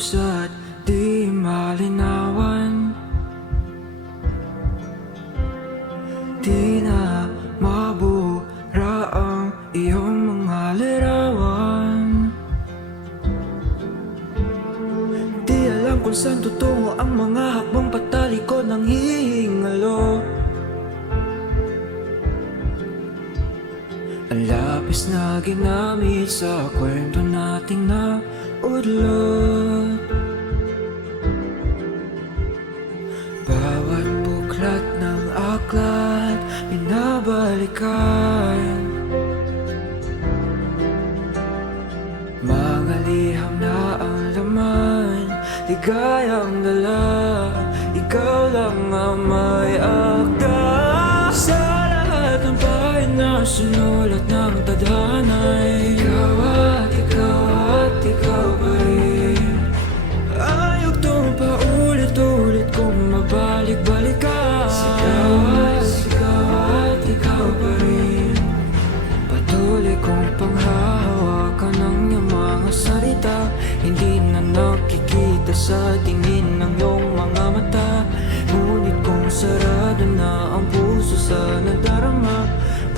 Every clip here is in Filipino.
pusa't di malinawan. Di na mabura ang iyong mga larawan. Di alam kung saan tutungo ang mga hakbang patalikod ng hihingalo. Ang lapis na ginamit sa kwento nating naudlot. Bawat buklat ng aklat binabalikan. Mga liham na ang laman, ligayang dala, ikaw lang ang may akda. Sa lahat ng bahay na sinulat ng tadhana'y ikaw at ikaw at ikaw pa rin. Ayok tong paulit-ulit kung mabalik-balikan. Sigaw at ikaw pa rin. Patuloy kong panghahawakan ng iyong mga salita. Hindi na nakikita sa tingin ng iyong mga mata. Ngunit kung sarado na ang puso sa nadarama,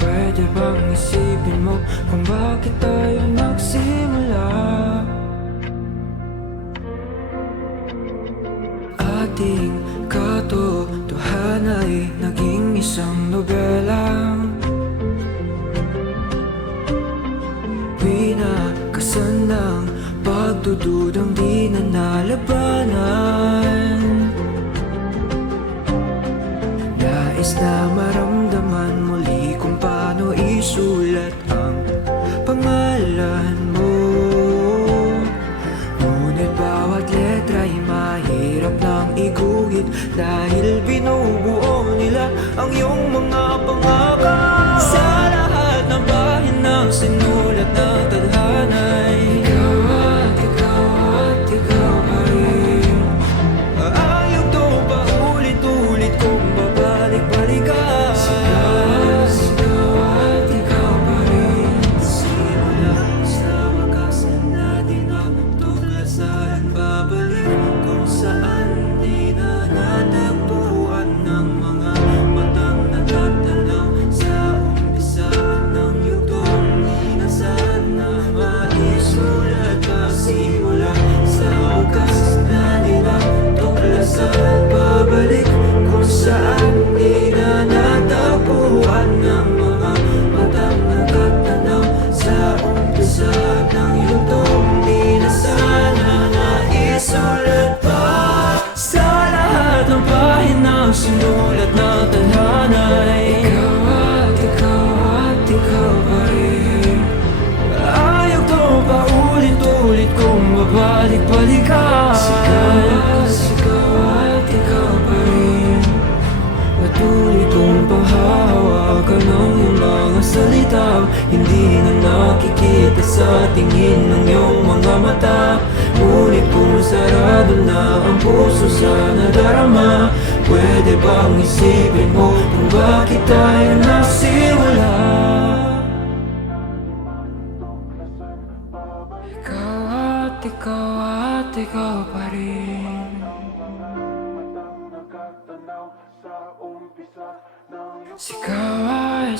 pwede bang isipin mo kung bakit tayo nagsimula? Ating katotohanan ay naging isang nobela. Pinakasan ng pagdududang di na nalabanan. Nais na maramdaman muli kung paano isulat ang pangalan mo. Ngunit bawat letra ay mahirap nang iguhit, dahil binubuo nila ang iyong mga pangako. Sa lahat ng bahin ng sinulat ng tadhana'y ikaw at ikaw at ikaw pa rin. Ayaw to paulit-ulit kung babalik-balikan. Sigaw at ikaw pa rin. Simula sa wakas natin ang tuklasan, babalik kung saan di na natagpuan ng mga matang natatanaw sa umpisa ng yugtong. Di na sana maisulat pa. Simula sa wakas natin ang tuklasan, babalik kung saan di na natagpuan ng mga matang natatanaw sa umpisa ng yugtong. Di na sana naisulat pa. Sa lahat ng pahina sinulat ng tadhana'y ikaw at ikaw at ikaw pa rin. Ayaw to paulit-ulit kung babalik-balikan. Sigaw at ikaw pa rin. Patuloy kong panghahawakan ng iyong mga salita. Hindi na nakikita sa tingin ng iyong mga mata. Ngunit kung sarado na ang puso sa nadarama, pwede bang isipin mo kung bakit tayo nagsimula? Ikaw at ikaw at ikaw pa rin. Sigaw ay